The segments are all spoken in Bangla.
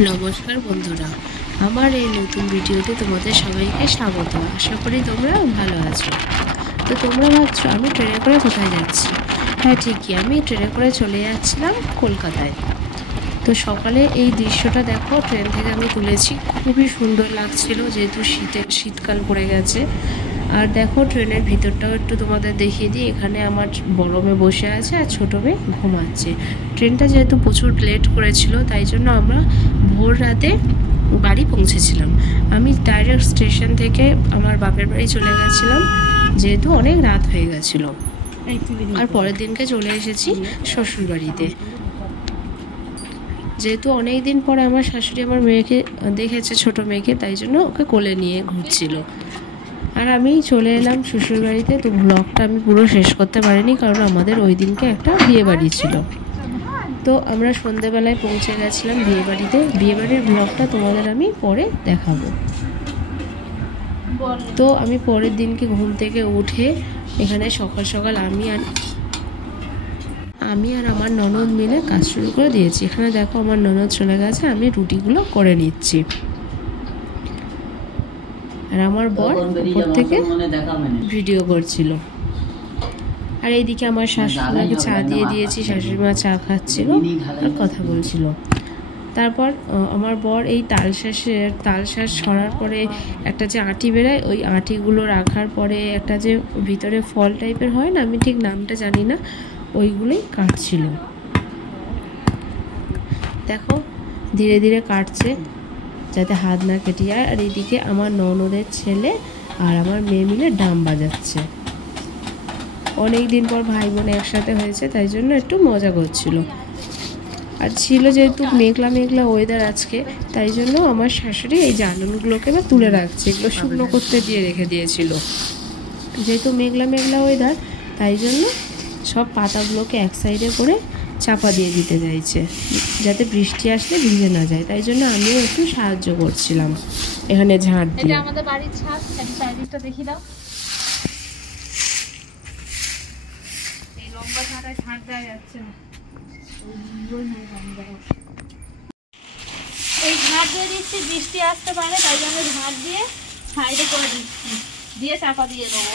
নমস্কার বন্ধুরা, আমার এই নতুন ভিডিওতে তোমাদের সবাইকে স্বাগত। আশা করি তোমরা ভালো আছো। তো তোমরা ভাবছো আমি ট্রেনে করে কোথায় যাচ্ছি? হ্যাঁ ঠিকই, আমি ট্রেনে করে চলে যাচ্ছিলাম কলকাতায়। তো সকালে এই দৃশ্যটা দেখো, ট্রেন থেকে আমি তুলেছি। খুবই সুন্দর লাগছিল, যেহেতু শীতকাল পড়ে গেছে। আর দেখো ট্রেনের ভিতরটাও একটু তোমাদের দেখিয়ে দিই। এখানে আমার বড় মেয়ে বসে আছে আর ছোটো মেয়ে ঘুমাচ্ছে। ট্রেনটা যেহেতু প্রচুর লেট করেছিল, তাই জন্য আমরা ভোর রাতে বাড়ি পৌঁছেছিলাম। আমি ডাইরেক্ট স্টেশন থেকে আমার বাপের বাড়ি চলে গেছিলাম, যেহেতু অনেক রাত হয়ে গেছিলো। আর পরের দিনকে চলে এসেছি শ্বশুর বাড়িতে। যেহেতু অনেক দিন পরে আমার শাশুড়ি আমার মেয়েকে দেখেছে, ছোটো মেয়েকে, তাই জন্য ওকে কোলে নিয়ে ঘুরছিল। আর আমি চলে এলাম শ্বশুরবাড়িতে। তো ব্লগটা আমি পুরো শেষ করতে পারিনি, কারণ আমাদের ওই দিনকে একটা বিয়ে বাড়ি ছিল। তো আমরা সন্ধেবেলায় পৌঁছে গেছিলাম বিয়েবাড়িতে। বিয়েবাড়ির ব্লগটা তোমাদের আমি পরে দেখাবো। তো আমি পরের দিনকে ঘুম থেকে উঠে এখানে সকাল সকাল আমি আর আমার ননদ মিলে কাজ শুরু করে দিয়েছি। এখানে দেখো আমার ননদ চলে গেছে, আমি রুটিগুলো করে নিচ্ছি। আর আমার বর উপর থেকে ভিডিও করছিল। আর এইদিকে আমার শাশুড়িমাকে চা দিয়ে দিয়েছি, শাশুড়িমা চা খাচ্ছিল আর কথা বলছিল। তারপর আমার বর এই তালশাঁস ছড়ার পরে একটা যে আঁটি বেরোয়, ওই আঁটিগুলো রাখার পরে একটা যে ভিতরে ফল টাইপের হয় না, আমি ঠিক নামটা জানি না, ওইগুলোই কাটছিল। দেখো ধীরে ধীরে কাটছে যাতে হাত না কেটে যায়। আর এইদিকে আমার ননদের ছেলে আর আমার মেয়ে মিলে ডাম বাজাচ্ছে। অনেক দিন পর ভাই বোন একসাথে হয়েছে, তাই জন্য একটু মজা করছিল। আর ছিল যেহেতু মেঘলা মেঘলা ওয়েদার আজকে, তাই জন্য আমার শাশুড়ি এই জানালাগুলোকে না তুলে রাখছে, এগুলো শুকনো করতে দিয়ে রেখে দিয়েছিল। যেহেতু মেঘলা মেঘলা ওয়েদার, তাই জন্য সব পাতাগুলোকে এক সাইডে করে চাপা দিয়ে দিতে চাইছে, যাতে বৃষ্টি আসলে ভিজে না যায়। তাই জন্য আমিও একটু সাহায্য করছিলাম এখানে ঝাড় দিয়ে। এটা আমাদের বাড়ির ছাদ, একটা চারিদিকটা দেখিয়ে দাও। এই লম্বা ছাদে ঝাড় দেওয়া যাচ্ছে না, এই ঝাড় দিয়ে দিচ্ছি, বৃষ্টি আসতে পারে, তাই জন্য ঝাড় দিয়ে সাইডে করে দিচ্ছি, দিয়ে চাপা দিয়ে দেবো।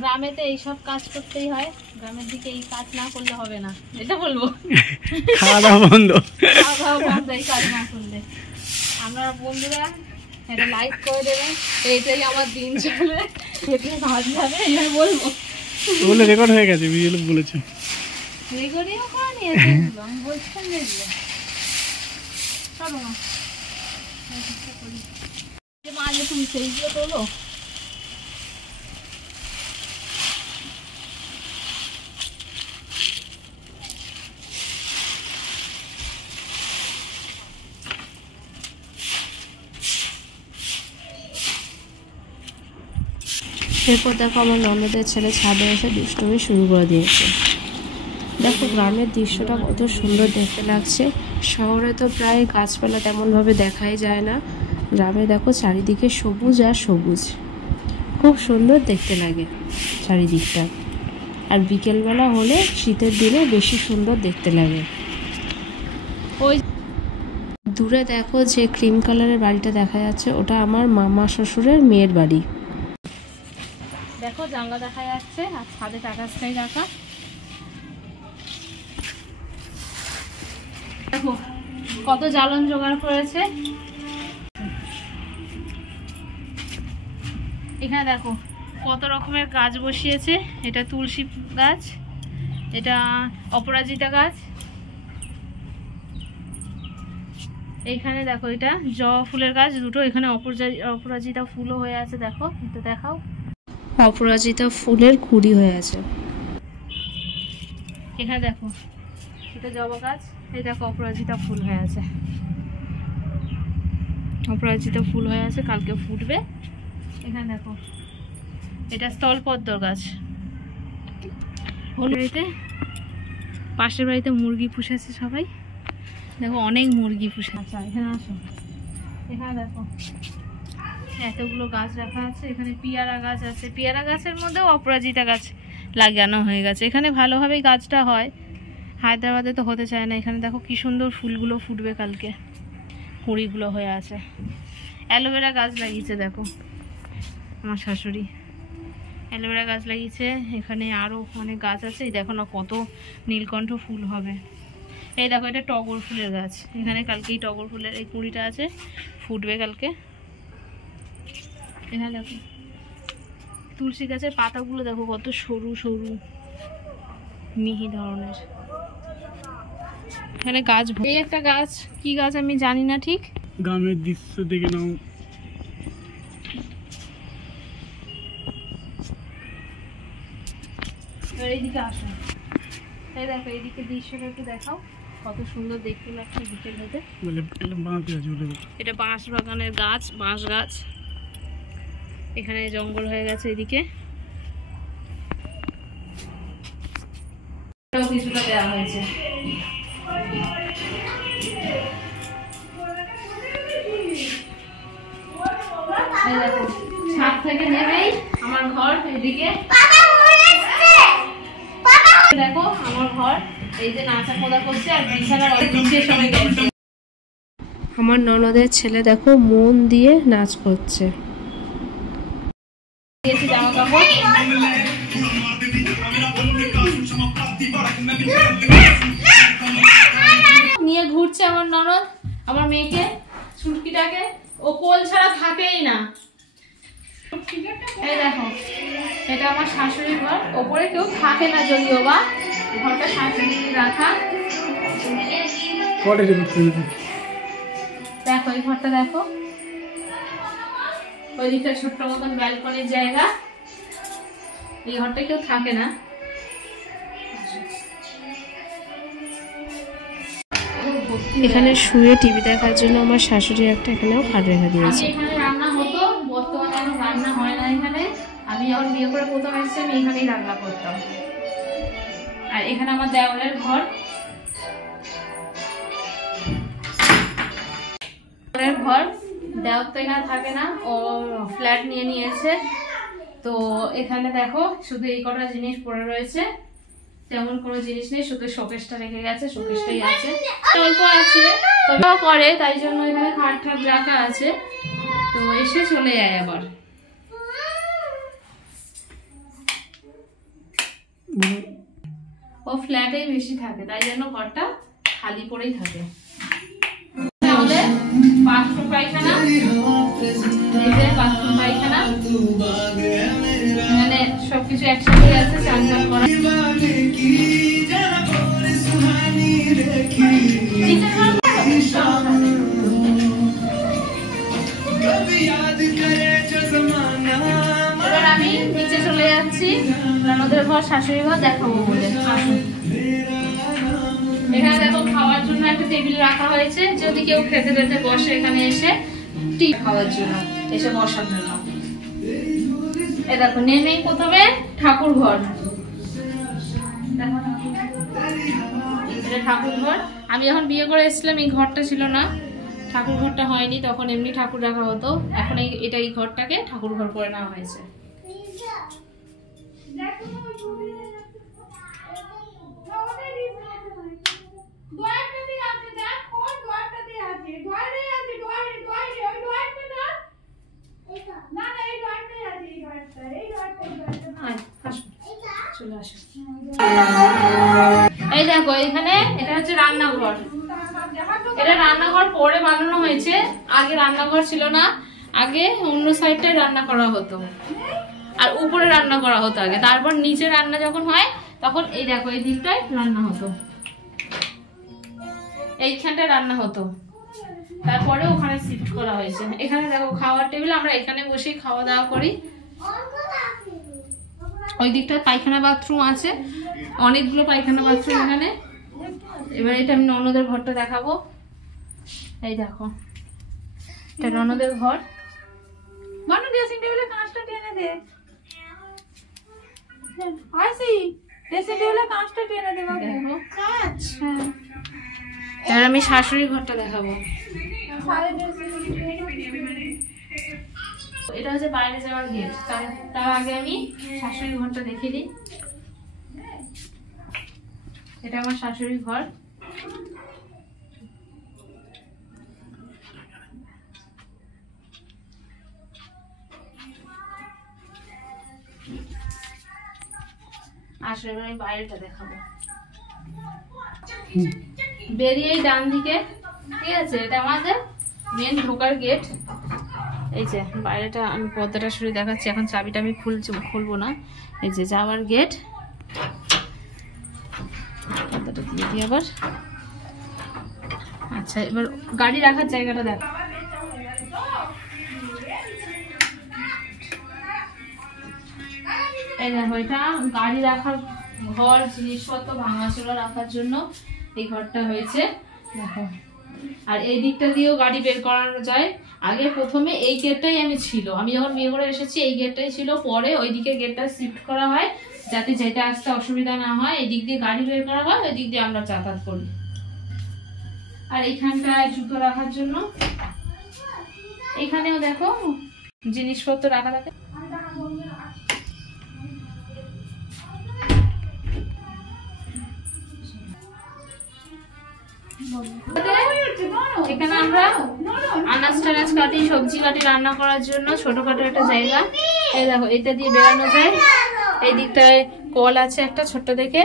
গ্রামেতে এইসব কাজ করতেই হয়, গ্রামের দিকে এই কাজ না করলে হবে না, এটা বলবো। খাওয়া দাওয়া বন্ধ, এই কাজ না করলে। আমরা বন্ধুরা এটা লাইক করে দেবেন, এইটাই আমার দিন চলে, এটাই ভাত যাবে, এইভাবে বলবো। বলে রেকর্ড হয়ে গেছে, ভিডিও বলেছে, রেকর্ডিং করে নিয়েছে, আমি বলছিলাম দেখবো। চলো না মাঝে তুমি সেইগুলো তোলো। এরপর দেখো আমার ননদের ছেলে ছাদে এসে দুষ্টুমি শুরু করে দিয়েছে। দেখো গ্রামের দৃশ্যটা কত সুন্দর দেখতে লাগছে। শহরে তো প্রায় গাছপালা তেমনভাবে দেখাই যায় না, গ্রামে দেখো চারিদিকে সবুজ আর সবুজ, খুব সুন্দর দেখতে লাগে চারিদিকটা। আর বিকেলবেলা হলে শীতের দিনে বেশি সুন্দর দেখতে লাগে। ওই দূরে দেখো যে ক্রিম কালারের বাড়িটা দেখা যাচ্ছে, ওটা আমার মামা শ্বশুরের মেয়ের বাড়ি। দেখো জানলা দেখা যাচ্ছে, আর ছাদে টাটা স্কাই রাখা। দেখো কত জ্বালন জোগাড় করেছে। এখানে দেখো কত রকমের গাছ বসিয়েছে। এটা তুলসী গাছ, এটা অপরাজিতা গাছ। এইখানে দেখো এটা জবা ফুলের গাছ দুটো, এখানে অপরাজিতা ফুলও হয়ে আছে। দেখো এটা দেখাও, অপরাজিতা ফুলের কুড়ি হয়ে আছে। এখানে দেখো এটা জবা গাছ, এই দেখো অপরাজিতা ফুল হয়ে আছে। অপরাজিতা ফুল হয়ে আছে, কালকে ফুটবে। এখানে দেখো এটা স্থলপদ্ম গাছ। বাড়িতে পাশের বাড়িতে মুরগি পুষেছে সবাই, দেখো অনেক মুরগি পুষে। আচ্ছা এখানে আসো, এখানে দেখো এতগুলো গাছ রাখা আছে। এখানে পেয়ারা গাছ আছে, পেয়ারা গাছের মধ্যেও অপরাজিতা গাছ লাগানো হয়ে গেছে। এখানে ভালোভাবেই গাছটা হয়, হায়দ্রাবাদে তো হতে চায় না। এখানে দেখো কি সুন্দর ফুলগুলো ফুটবে কালকে, কুঁড়িগুলো হয়ে আছে। অ্যালোভেরা গাছ লাগিয়েছে দেখো আমার শাশুড়ি, অ্যালোভেরা গাছ লাগিয়েছে। এখানে আরও অনেক গাছ আছে, এই দেখো না কত নীলকণ্ঠ ফুল হবে। এই দেখো এটা টগর ফুলের গাছ, এখানে কালকেই টগর ফুলের এই কুঁড়িটা আছে, ফুটবে কালকে। এখানে দেখো তুলসী গাছের পাতাগুলো দেখো কত সরু সরু মিহি ধরনের। এখানে গাছ, এই একটা গাছ, কি গাছ আমি জানি না ঠিক। গ্রামের দৃশ্য দেখে নাও। এইদিকে আসো, এই দেখো এইদিকে দৃশ্যটা একটু দেখাও, কত সুন্দর দেখতে লাগছে বিকেল হতে। এটা বাঁশ বাগানের গাছ, বাঁশ গাছ। এখানে জঙ্গল হয়ে গেছে এদিকে, কিছুটা দেওয়া হয়েছে। ছাদ থেকে নেমেই আমার ঘর, এদিকে দেখো আমার ঘর, এই যে নাচা খোদা করছে আর বিছানার অনেক সময় গেছে। আমার ননদের ছেলে দেখো মন দিয়ে নাচ করছে। জামা কাপড় নিয়ে ঘুরছে আমার ননদ, আমার মেয়েকে ছুটকিটাকে, ও কোল ছাড়া থাকেই না। এই দেখো এটা আমার শাশুড়ির ঘর, ওপরে কেউ থাকে না যদিও বা, ঘরটা শাশুড়ি রাখা। দেখো এই ঘরটা দেখো, ওই দিকটা ছোট্ট মতন ব্যালকনির জায়গা, এই ঘরটা কেউ থাকে না। এখানে শুয়ে টিভি দেখার জন্য আমার শাশুড়ি একটা এখানেও খাট রেখে দিয়েছে। এখানে রান্না হতো, বর্তমানে এখন রান্না হয় না এখানে। আমি যখন বিয়ে করে প্রথম এসেছি আমি এখানেই রান্না করতাম। আর এখানে আমার দেওয়ালের ঘর, দেওয়াল তো এখানে থাকে না, ও ফ্ল্যাট নিয়ে নিয়েছে। তো এখানে দেখো শুধু এই কটা জিনিস পড়ে রয়েছে, তেমন কোনো জিনিস নেই, শুধু শোকেসটা রেখে গেছে, শোকেসটাই আছে, অল্প আছে তো করে, তাই জন্য এখানে খাট ঠাট রাখা আছে। তো এসে চলে যায় আবার। ও ফ্ল্যাটেই বেশি থাকে, তাই জন্য ঘরটা খালি পড়েই থাকে। তাহলে বাথরুম পায়খানা, বাথরুম পায়খানা মানে সবকিছু একসাথে আছে, চান চান করা। এবার আমি নিচে চলে যাচ্ছি, ননদের ঘর, শাশুড়ি ঘর দেখাবো বলে। এখানে দেখো খাওয়ার জন্য একটা টেবিল রাখা হয়েছে, যদি কেউ খেতে খেতে বসে এখানে এসে টি খাওয়ার জন্য, এসে বসার জন্য। এ দেখো নেমেই প্রথমে ঠাকুর ঘর, এটা ঠাকুর ঘর। আমি যখন বিয়ে করে এসেছিলাম এই ঘরটা ছিল না, ঠাকুর ঘরটা হয়নি, তখন এমনি ঠাকুর রাখা হতো। এখন এই ঘরটাকে ঠাকুর ঘর করে নেওয়া হয়েছে। এই দেখো এখানে এটা হচ্ছে রান্নাঘর, এটা রান্নাঘর পরে বানানো হয়েছে, আগে রান্নাঘর ছিল না, আগে অন্য সাইডটায় রান্না করা হতো আর উপরে রান্না করা হতো আগে, তারপর নিচে রান্না যখন হয় তখন এই দেখো এই দিকটায় রান্না হতো, এইখানটায় রান্না হতো, তারপরে ওখানে শিফট করা হয়েছে। এখানে দেখো খাওয়ার টেবিল, আমরা এখানে বসেই খাওয়া দাওয়া করি। ওই দিকটায় পায়খানা বাথরুম আছে, অনেকগুলো পায়খানা বাথরুম এখানে। এবার এটা আমি ননদের ঘরটা দেখাবো। এই দেখো এটা ননদের ঘর। মানু ড্রেসিং টেবিলের কাঁচটা টেনে দে। আসি ড্রেসিং টেবিলের কাঁচটা টেনে দে বাবু। কাঁচ। হ্যাঁ। এবার আমি শাশুড়ির ঘরটা দেখাবো। এটা হচ্ছে বাইরে যাওয়ার গেট। তার আগে আমি শাশুড়ির ঘরটা দেখিয়ে দিই। এটা আমার শাশুড়ির ঘর। আসলে আমি বাইরেটা দেখাবো। বেরিয়েই ডান দিকে, ঠিক আছে, এটা আমাদের মেন ঢোকার গেট। এই যে বাইরেটা আমি পর্দাটা সরিয়ে দেখাচ্ছি, এখন চাবিটা আমি খুলবো না। এই যে যাওয়ার গেট, পর্দাটা দিয়ে দিই আবার। আচ্ছা, এবার গাড়ি রাখার জায়গাটা দেখ। এই দেখো, এটা গাড়ি রাখার ঘর, জিনিসপত্র ভাঙাচোরা রাখার জন্য এই ঘরটা হয়েছে। দেখো, আর এই দিকটা দিয়েও গাড়ি বের করানো যায়। আগে প্রথমে এই গেটটাই ছিল, আমি যখন বিয়ে করে এসেছি এই গেটটাই ছিল। পরে ওই দিকে গেটটা শিফট করা হয় যাতে যেতে আসতে অসুবিধা না হয়। এই দিক দিয়ে গাড়ি বের করা হয়, ওই দিক দিয়ে আমরা যাতায়াত করি। আর এইখানটায় জুতো রাখার জন্য এখানেও দেখো জিনিসপত্র রাখা থাকে। এখানে আমরা আনাজ টানাজ কাটি, সবজি কাটি রান্না করার জন্য ছোটখাটো একটা জায়গা। এই দেখো, এটা দিয়ে বেরানো যায়। এই দিকটায় কল আছে একটা ছোট্ট দেখে,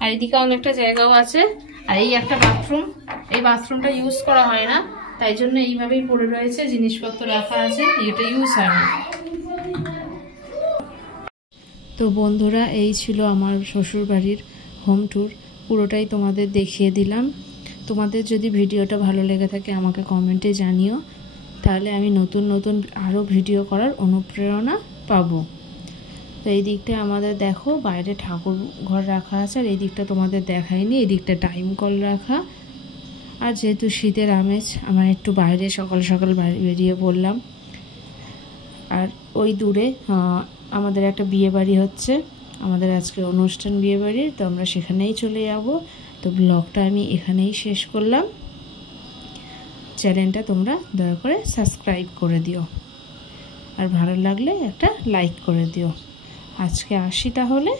আর এদিকে অনেকটা জায়গাও আছে। আর এই একটা বাথরুম, এই বাথরুমটা ইউজ করা হয় না, তাই জন্য এইভাবেই পড়ে রয়েছে, জিনিসপত্র রাখা আছে, এটা ইউজ হয় না। তো বন্ধুরা, এই ছিল আমার শ্বশুর বাড়ির হোম ট্যুর। পুরোটাই তোমাদের দেখিয়ে দিলাম। তোমাদের যদি ভিডিওটা ভালো লেগে থাকে আমাকে কমেন্টে জানিও, তাহলে আমি নতুন নতুন আরও ভিডিও করার অনুপ্রেরণা পাবো। তো এই দিকটা আমাদের দেখো বাইরে ঠাকুর ঘর রাখা আছে, আর এই দিকটা তোমাদের দেখাইনি, এই দিকটা টাইম কল রাখা। আর যেহেতু শীতের আমেজ, আমার একটু বাইরে সকাল সকাল বেরিয়ে পড়লাম। আর ওই দূরে আমাদের একটা বিয়ে বাড়ি হচ্ছে, আমাদের আজকে অনুষ্ঠান বিয়ে বাড়ির, তো আমরা সেখানেই চলে যাব। তো ব্লগটা আমি এখানেই শেষ করলাম। চ্যানেলটা তোমরা দয়া করে সাবস্ক্রাইব করে দিও, আর ভালো লাগলে একটা লাইক করে দিও। আজকে আসি তাহলে।